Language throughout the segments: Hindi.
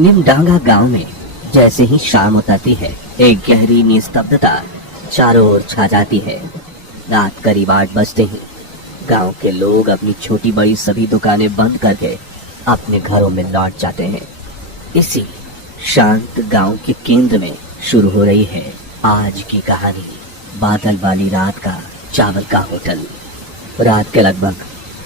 निमडांगा गांव में जैसे ही शाम उतरती है, एक गहरी निस्तब्धता चारों ओर छा जाती है। रात करीब 8 बजते ही गांव के लोग अपनी छोटी बड़ी सभी दुकानें बंद करके अपने घरों में लौट जाते हैं। इसी शांत गांव के केंद्र में शुरू हो रही है आज की कहानी, बादल वाली रात का चावल का होटल। रात के लगभग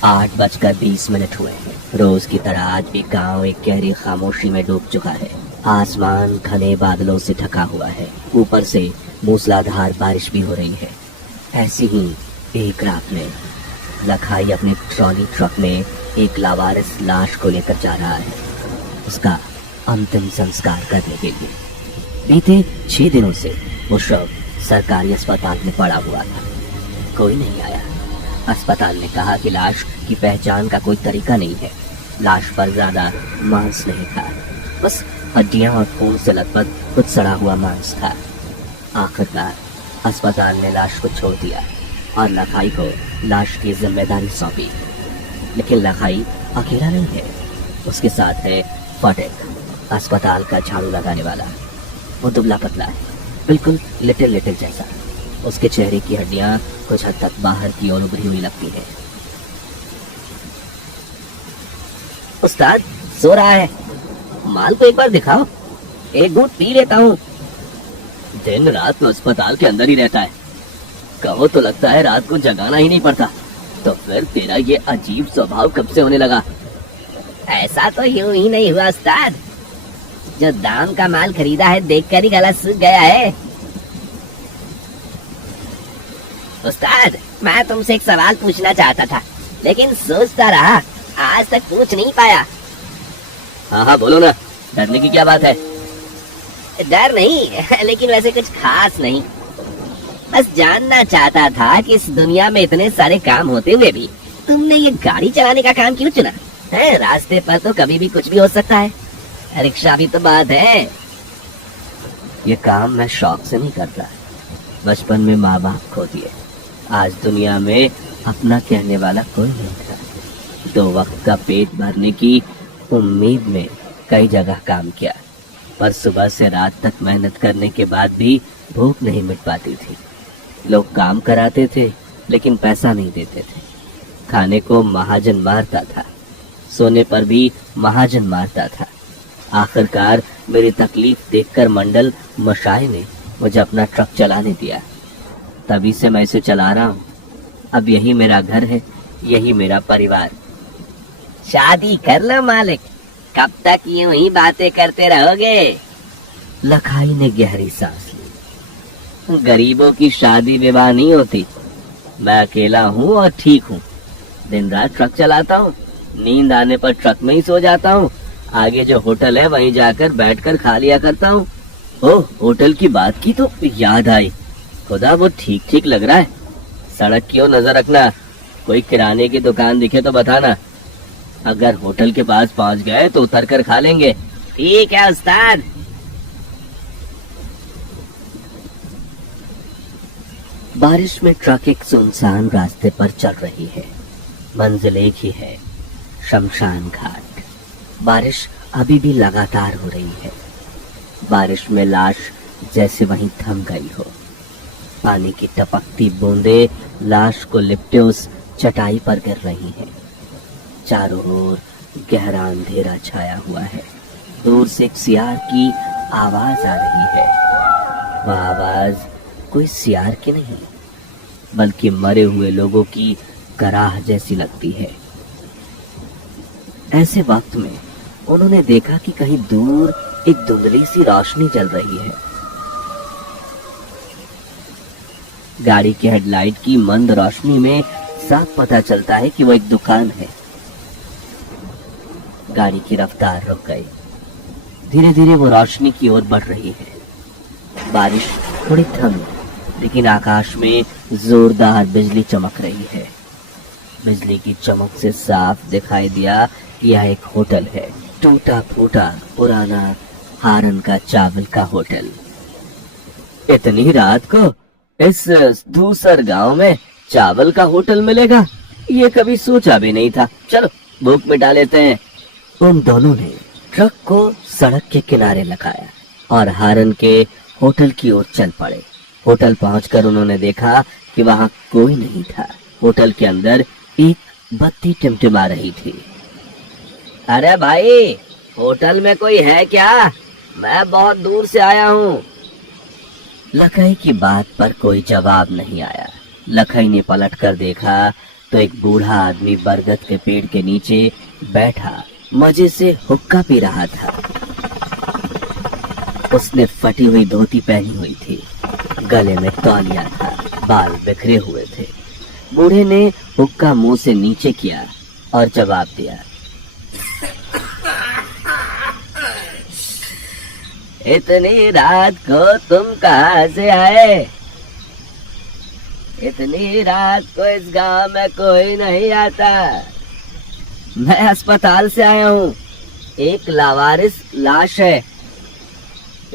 8:20 हुए हैं। रोज की तरह आज भी गांव एक गहरी खामोशी में डूब चुका है। आसमान घने बादलों से ढका हुआ है, ऊपर से मूसलाधार बारिश भी हो रही है। ऐसी ही एक रात में लखाई अपने ट्रॉली ट्रक में एक लावारिस लाश को लेकर जा रहा है, उसका अंतिम संस्कार करने के लिए। बीते 6 दिनों से वो शव सरकारी अस्पताल में पड़ा हुआ था। कोई नहीं आया। अस्पताल ने कहा कि लाश की पहचान का कोई तरीका नहीं है। लाश पर ज्यादा मांस नहीं था, बस हड्डियां और खून से लथपथ कुछ सड़ा हुआ मांस था। आखिरकार अस्पताल ने लाश को छोड़ दिया और लखाई को लाश की जिम्मेदारी सौंपी। लेकिन लखाई अकेला नहीं है, उसके साथ है फटेक, अस्पताल का झाड़ू लगाने वाला। वो दुबला पतला है, बिल्कुल लिटिल जैसा। उसके चेहरे की हड्डियां कुछ हद तक बाहर की ओर उभरी हुई लगती है। उस्ताद सो रहा है, माल को एक बार दिखाओ, एक घूंट पी लेता हूँ। दिन रात तो अस्पताल के अंदर ही रहता है, कहो तो लगता है रात को जगाना ही नहीं पड़ता। तो फिर तेरा ये अजीब स्वभाव कब से होने लगा? ऐसा तो यूं ही नहीं हुआ उस्ताद, जो दाम का माल खरीदा है देखकर ही गला सूख गया है। उस्ताद मैं तुमसे एक सवाल पूछना चाहता था, लेकिन सोचता रहा, आज तक पूछ नहीं पाया। हाँ बोलो ना, डरने की क्या बात है? डर नहीं, लेकिन वैसे कुछ खास नहीं। बस जानना चाहता था कि इस दुनिया में इतने सारे काम होते हुए भी तुमने ये गाड़ी चलाने का काम क्यों चुना है? रास्ते पर तो कभी भी कुछ भी हो सकता है, रिक्शा भी तो बात है। ये काम मैं शौक से नहीं करता। बचपन में माँ बाप खो दिए, आज दुनिया में अपना कहने वाला कोई नहीं था। 2 वक्त का पेट भरने की उम्मीद में कई जगह काम किया, पर सुबह से रात तक मेहनत करने के बाद भी भूख नहीं मिट पाती थी। लोग काम कराते थे लेकिन पैसा नहीं देते थे। खाने को महाजन मारता था, सोने पर भी महाजन मारता था। आखिरकार मेरी तकलीफ देखकर मंडल मशाई ने मुझे अपना ट्रक चलाने दिया, तभी से मैं इसे चला रहा हूँ। अब यही मेरा घर है, यही मेरा परिवार। शादी कर लो मालिक, कब तक यूं ही बातें करते रहोगे? लखाई ने गहरी सांस ली। गरीबों की शादी विवाह नहीं होती। मैं अकेला हूँ और ठीक हूँ। दिन रात ट्रक चलाता हूँ, नींद आने पर ट्रक में ही सो जाता हूँ। आगे जो होटल है वहीं जाकर बैठकर खा लिया करता हूँ। ओह, होटल की बात की तो याद आई, खुदा वो ठीक लग रहा है। सड़क की ओर नजर रखना, कोई किराने की दुकान दिखे तो बताना। अगर होटल के पास पहुंच गए तो उतर कर खा लेंगे। ठीक है उस्ताद। बारिश में ट्रक एक सुनसान रास्ते पर चल रही है। मंजिल एक ही है, शमशान घाट। बारिश अभी भी लगातार हो रही है। बारिश में लाश जैसे वहीं थम गई हो। पानी की टपकती बूंदें लाश को लिपटे उस चटाई पर गिर रही हैं। चारों ओर गहरा अंधेरा छाया हुआ है। दूर से एक सियार की आवाज आ रही है। वह आवाज कोई सियार की नहीं, बल्कि मरे हुए लोगों की कराह जैसी लगती है। ऐसे वक्त में उन्होंने देखा कि कहीं दूर एक धुंधली सी रोशनी जल रही है। गाड़ी के हेडलाइट की मंद रोशनी में साफ पता चलता है कि वो एक दुकान है। गाड़ी की रफ्तार रुक गई। धीरे धीरे वो रोशनी की ओर बढ़ रही है। बारिश थोड़ी थम, लेकिन आकाश में जोरदार बिजली चमक रही है। बिजली की चमक से साफ दिखाई दिया कि यह एक होटल है, टूटा फूटा पुराना हारन का चावल का होटल। इतनी रात को इस दूसर गांव में चावल का होटल मिलेगा, ये कभी सोचा भी नहीं था। चलो भूख मिटा लेते हैं। उन दोनों ने ट्रक को सड़क के किनारे लगाया और हारन के होटल की ओर चल पड़े। होटल पहुंचकर उन्होंने देखा कि वहां कोई नहीं था। होटल के अंदर एक बत्ती टिमटिमा रही थी। अरे भाई, होटल में कोई है क्या? मैं बहुत दूर से आया हूँ। लखई की बात पर कोई जवाब नहीं आया। लखई ने पलट कर देखा तो एक बूढ़ा आदमी बरगद के पेड़ के नीचे बैठा मजे से हुक्का पी रहा था। उसने फटी हुई धोती पहनी हुई थी, गले में तौलिया था, बाल बिखरे हुए थे। बूढ़े ने हुक्का मुंह से नीचे किया और जवाब दिया, इतनी रात को तुम कहाँ से आए? इतनी रात को इस गांव में कोई नहीं आता। मैं अस्पताल से आया हूँ। एक लावारिस लाश है।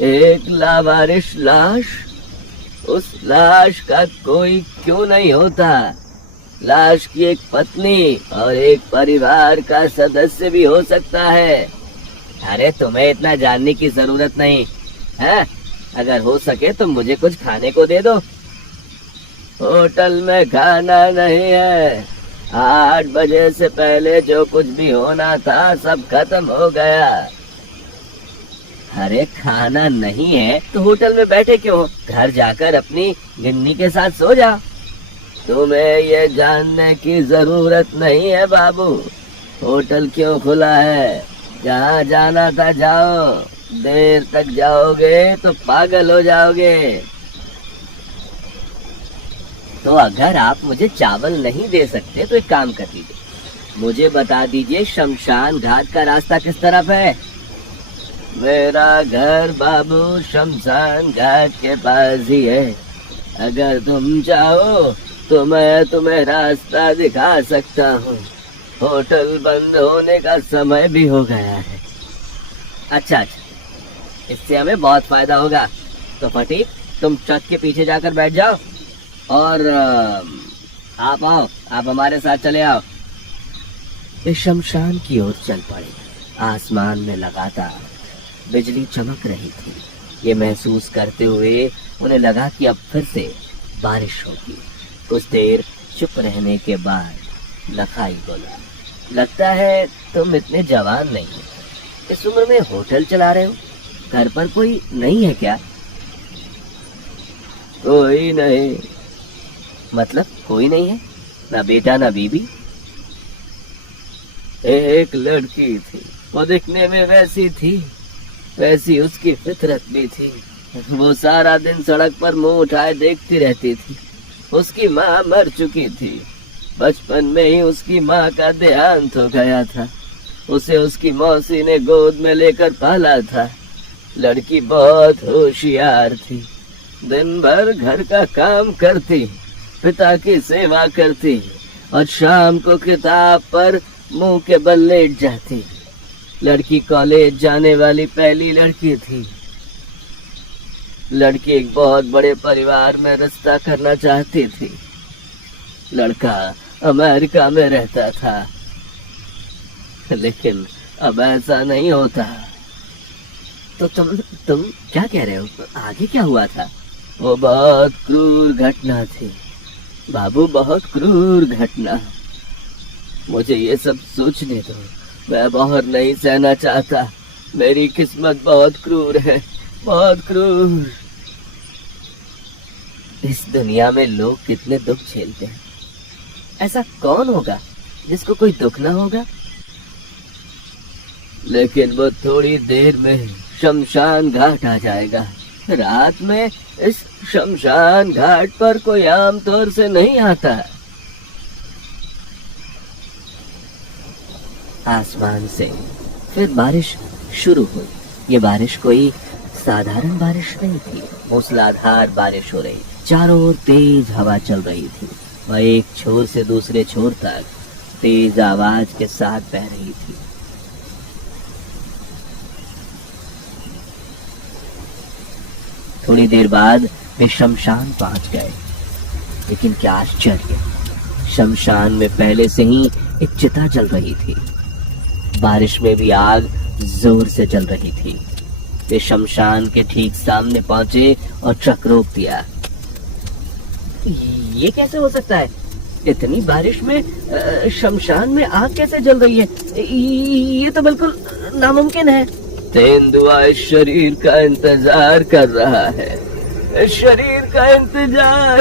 एक लावारिस लाश? उस लाश का कोई क्यों नहीं होता? लाश की एक पत्नी और एक परिवार का सदस्य भी हो सकता है। अरे तुम्हें इतना जानने की जरूरत नहीं है। अगर हो सके तो मुझे कुछ खाने को दे दो। होटल में खाना नहीं है। 8 बजे से पहले जो कुछ भी होना था सब खत्म हो गया। अरे खाना नहीं है तो होटल में बैठे क्यों? घर जाकर अपनी गिन्नी के साथ सो जा। तुम्हें ये जानने की जरूरत नहीं है बाबू, होटल क्यों खुला है। जहाँ जाना था जाओ, देर तक जाओगे तो पागल हो जाओगे। तो अगर आप मुझे चावल नहीं दे सकते तो एक काम कर लीजिए, मुझे बता दीजिए शमशान घाट का रास्ता किस तरफ है। मेरा घर बाबू शमशान घाट के पास ही है। अगर तुम चाहो तो मैं तुम्हें रास्ता दिखा सकता हूँ। होटल बंद होने का समय भी हो गया है। अच्छा, इससे हमें बहुत फायदा होगा। तो फटीक, तुम ट्रक के पीछे जाकर बैठ जाओ और आप आओ, आप हमारे साथ चले आओ। वे शमशान की ओर चल पड़े। आसमान में लगातार बिजली चमक रही थी। ये महसूस करते हुए उन्हें लगा कि अब फिर से बारिश होगी। कुछ देर चुप रहने के बाद लखाई बोला, लगता है तुम इतने जवान नहीं हो, इस उम्र में होटल चला रहे हो। घर पर कोई नहीं है क्या? कोई नहीं। मतलब कोई नहीं है? ना बेटा ना बीबी? एक लड़की थी, वो दिखने में वैसी थी, वैसी उसकी फितरत भी थी। वो सारा दिन सड़क पर मुंह उठाए देखती रहती थी। उसकी माँ मर चुकी थी। बचपन में ही उसकी माँ का देहांत हो गया था। उसे उसकी मौसी ने गोद में लेकर पाला था। लड़की बहुत होशियार थी। दिन भर घर का काम करती, पिता की सेवा करती और शाम को किताब पर मुंह के बल लेट जाती। लड़की कॉलेज जाने वाली पहली लड़की थी। लड़की एक बहुत बड़े परिवार में रिश्ता करना चाहती थी। लड़का अमेरिका में रहता था, लेकिन अब ऐसा नहीं होता। तो तुम क्या कह रहे हो? आगे क्या हुआ था? वो बहुत क्रूर घटना थी बाबू, बहुत क्रूर घटना। मुझे ये सब सोचने दो, मैं बाहर नहीं सहना चाहता। मेरी किस्मत बहुत क्रूर है, बहुत क्रूर। इस दुनिया में लोग कितने दुख झेलते हैं। ऐसा कौन होगा जिसको कोई दुख ना होगा? लेकिन वो थोड़ी देर में शमशान घाट आ जाएगा। रात में इस शमशान घाट पर कोई आमतौर से नहीं आता। आसमान से फिर बारिश शुरू हुई। ये बारिश कोई साधारण बारिश नहीं थी, मूसलाधार बारिश हो रही। चारों ओर तेज हवा चल रही थी। वह एक छोर से दूसरे छोर तक तेज आवाज के साथ बह रही थी। थोड़ी देर बाद वे शमशान पहुंच गए। लेकिन क्या आश्चर्य, शमशान में पहले से ही एक चिता जल रही थी। बारिश में भी आग जोर से चल रही थी। वे शमशान के ठीक सामने पहुंचे और ट्रक रोक दिया। ये कैसे हो सकता है? इतनी बारिश में शमशान में आग कैसे जल रही है? ये तो बिल्कुल नामुमकिन है। तेंदुआ इस शरीर का इंतजार कर रहा है, शरीर का इंतजार।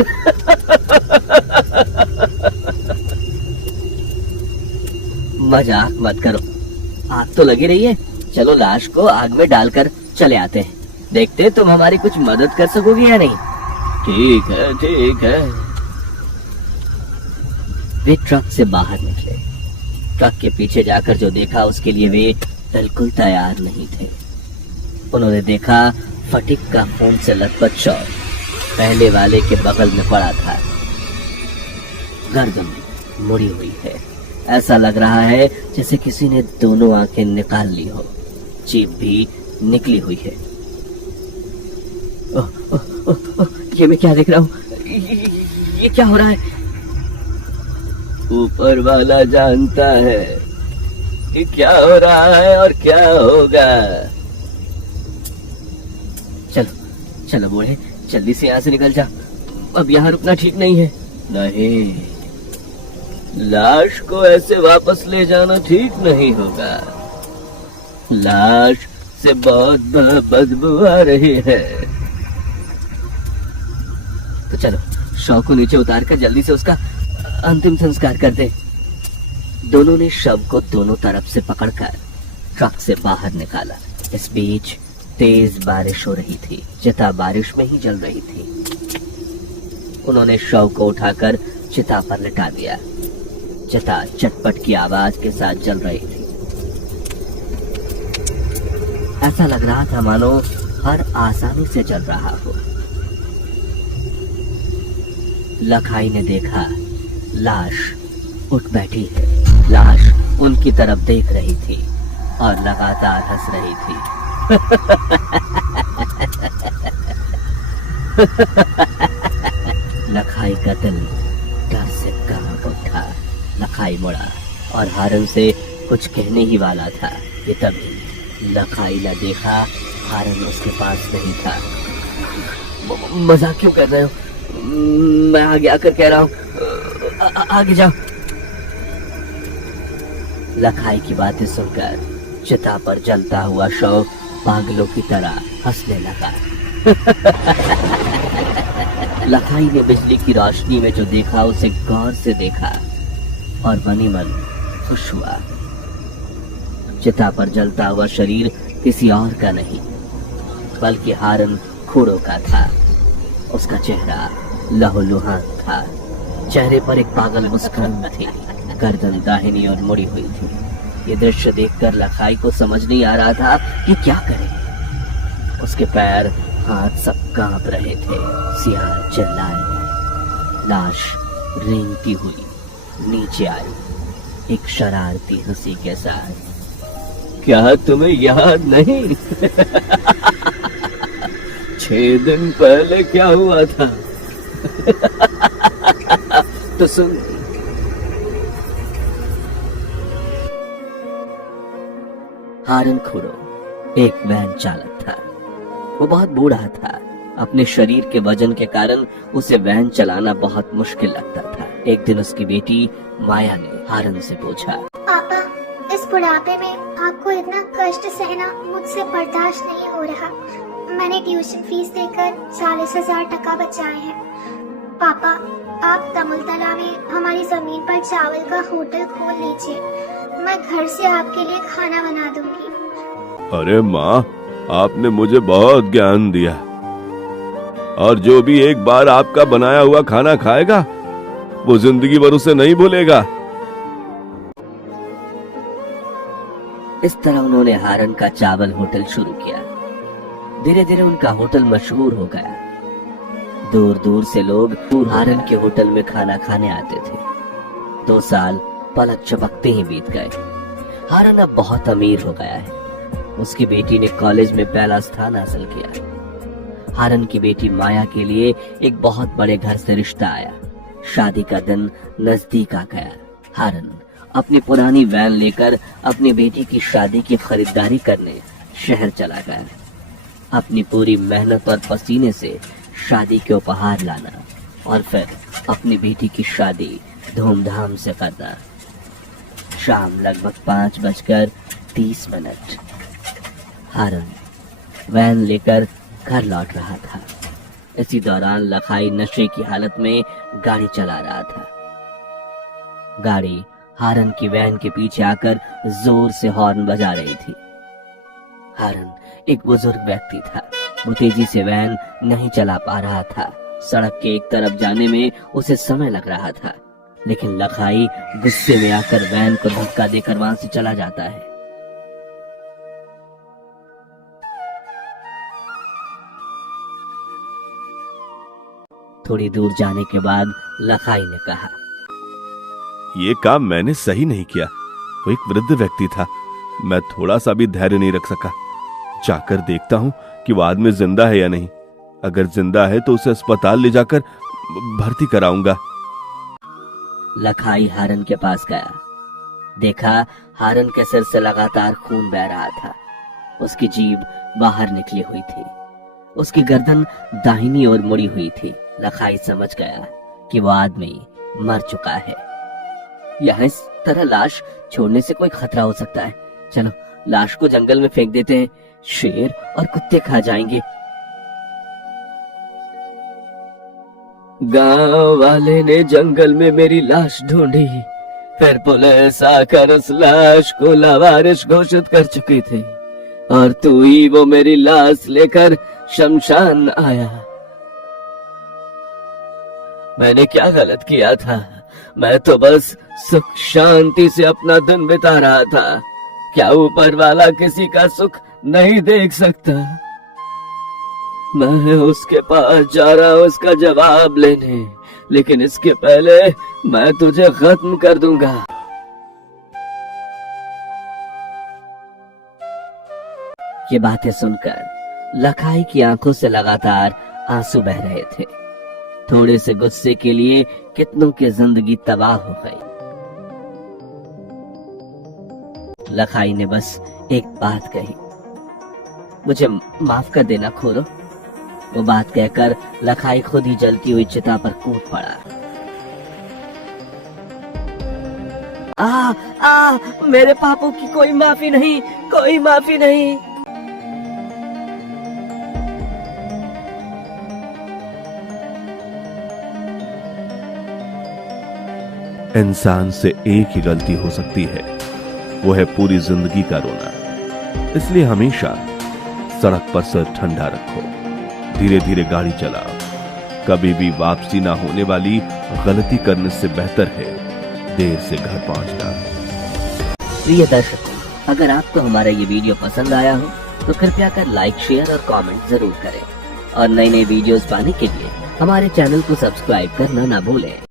मजाक मत करो, आग तो लगी रही है। चलो लाश को आग में डालकर चले आते हैं, देखते तुम हमारी कुछ मदद कर सकोगी या नहीं। ठीक है ठीक है। वे ट्रक से बाहर निकले। ट्रक के पीछे जाकर जो देखा उसके लिए वे बिल्कुल तैयार नहीं थे। उन्होंने देखा फटीक का खून से लथपथ शव पहले वाले के बगल में पड़ा था। गर्दन मुड़ी हुई है, ऐसा लग रहा है जैसे किसी ने दोनों आंखें निकाल ली हो। जीभ भी निकली हुई है। ये मैं क्या देख रहा हूँ? ये क्या हो रहा है? ऊपर वाला जानता है कि क्या हो रहा है और क्या होगा। चलो चलो बूढ़े, जल्दी से यहाँ से निकल जा, अब यहाँ रुकना ठीक नहीं है। नहीं, लाश को ऐसे वापस ले जाना ठीक नहीं होगा। लाश से बहुत बदबू आ रही है। तो चलो शव को नीचे उतार कर जल्दी से उसका अंतिम संस्कार कर दे। दोनों ने शव को दोनों तरफ से पकड़कर ट्रक से बाहर निकाला। इस बीच तेज बारिश हो रही थी, चिता बारिश में ही जल रही थी। उन्होंने शव को उठाकर चिता पर लिटा दिया। चिता चटपट की आवाज के साथ जल रही थी। ऐसा लग रहा था मानो हर आसानी से जल रहा हो। लखाई ने देखा लाश उठ बैठी है। लाश उनकी तरफ देख रही थी और लगातार हंस रही थी। लखाई का दिल डर से कांप उठा। लखाई मुड़ा और हारन से कुछ कहने ही वाला था कि तभी लखाई ने देखा हारन उसके पास नहीं था। मजाक क्यों कर रहे हो? मैं आगे आकर कह रहा हूँ, आगे जाओ। लखाई की बातें सुनकर चिता पर जलता हुआ शव पागलों की तरह हंसने लगा। लखाई ने बिजली की रोशनी में जो देखा उसे गौर से देखा और मनी मन खुश हुआ। चिता पर जलता हुआ शरीर किसी और का नहीं बल्कि हारन खोड़ो का था। उसका चेहरा लहूलुहान था, चेहरे पर एक पागल मुस्कान थी, गर्दन दाहिनी और मुड़ी हुई थी। ये दृश्य देखकर लखाई को समझ नहीं आ रहा था कि क्या करे। उसके पैर हाथ सब कांप रहे थे। सियार चिल्लाए। लाश रेंगती हुई नीचे आई एक शरारती हंसी के साथ। क्या तुम्हें याद नहीं? 6 दिन पहले क्या हुआ था? तो सुन। हारन खुड़ो एक वैन चालक था। वो बहुत बूढ़ा था। अपने शरीर के वजन के कारण उसे वैन चलाना बहुत मुश्किल लगता था। एक दिन उसकी बेटी माया ने हारन से पूछा, पापा, इस बुढ़ापे में आपको इतना कष्ट सहना मुझसे बर्दाश्त नहीं हो रहा। मैंने ट्यूशन फीस देकर 40,000 टका बचाए हैं। पापा, आप तमुलतला में हमारी जमीन पर चावल का होटल खोल लीजिए। मैं घर से आपके लिए खाना बना दूंगी। अरे माँ, आपने मुझे बहुत ज्ञान दिया और जो भी एक बार आपका बनाया हुआ खाना खाएगा वो जिंदगी भर उसे नहीं भूलेगा। इस तरह उन्होंने हारन का चावल होटल शुरू किया। धीरे धीरे उनका होटल मशहूर हो गया। दूर दूर से लोग हारन के होटल में खाना खाने आते थे। 2 साल पलक झपकते ही बीत गए। हारन अब बहुत अमीर हो गया है। उसकी बेटी ने कॉलेज में पहला स्थान हासिल किया। हारन की बेटी माया के लिए एक बहुत बड़े घर से रिश्ता आया। शादी का दिन नजदीक आ गया। हारन अपनी पुरानी वैन लेकर अपनी बेटी की शादी की खरीदारी करने शहर चला गया। अपनी पूरी मेहनत और पसीने से शादी के उपहार लाना और फिर अपनी बेटी की शादी धूमधाम से करना। शाम लगभग 5:30। हारन वैन लेकर घर लौट रहा था। इसी दौरान लखाई नशे की हालत में गाड़ी चला रहा था। गाड़ी हारन की वैन के पीछे आकर जोर से हॉर्न बजा रही थी। हारन एक बुजुर्ग व्यक्ति था। वो तेजी से वैन नहीं चला पा रहा था। सड़क के एक तरफ जाने में उसे समय लग रहा था, लेकिन लखाई गुस्से में आकर वैन को धक्का देकर वहां से चला जाता है। थोड़ी दूर जाने के बाद लखाई ने कहा, ये काम मैंने सही नहीं किया। वो एक वृद्ध व्यक्ति था। मैं थोड़ा सा भी धैर्य नहीं रख सका। जाकर देखता हूं कि वो आदमी जिंदा है या नहीं। अगर जिंदा है तो उसे अस्पताल ले जाकर भर्ती कराऊंगा। लखाई हारन के पास गया। देखा हारन के सिर से लगातार खून बह रहा था। उसकी जीभ बाहर निकली हुई थी। उसकी गर्दन दाहिनी ओर मुड़ी हुई थी। लखाई समझ गया कि वो आदमी मर चुका है। यहाँ इस तरह लाश छोड़ने से कोई खतरा हो सकता है। चलो लाश को जंगल में फेंक देते हैं, शेर और कुत्ते खा जाएंगे। गांव वाले ने जंगल में मेरी लाश ढूंढी, फिर पुलिस आकर उस लाश को लावारिस घोषित कर चुकी थी और तू ही वो मेरी लाश लेकर शमशान आया। मैंने क्या गलत किया था? मैं तो बस सुख शांति से अपना दिन बिता रहा था। क्या ऊपर वाला किसी का सुख नहीं देख सकता? मैं उसके पास जा रहा हूं उसका जवाब लेने, लेकिन इसके पहले मैं तुझे खत्म कर दूंगा। ये बातें सुनकर लखाई की आंखों से लगातार आंसू बह रहे थे। थोड़े से गुस्से के लिए कितनों की जिंदगी तबाह हो गई। लखाई ने बस एक बात कही, मुझे माफ कर देना खोरो। वो बात कहकर लखाई खुद ही जलती हुई चिता पर कूद पड़ा। मेरे पापों की कोई माफी नहीं, कोई माफी नहीं। इंसान से एक ही गलती हो सकती है, वो है पूरी जिंदगी का रोना। इसलिए हमेशा सड़क पर सिर ठंडा रखो, धीरे धीरे गाड़ी चलाओ। कभी भी वापसी ना होने वाली गलती करने से बेहतर है देर से घर पहुंचना। प्रिय दर्शकों, अगर आपको हमारा ये वीडियो पसंद आया हो तो कृपया कर लाइक, शेयर और कमेंट जरूर करें और नई नई वीडियोस पाने के लिए हमारे चैनल को सब्सक्राइब करना ना भूलें।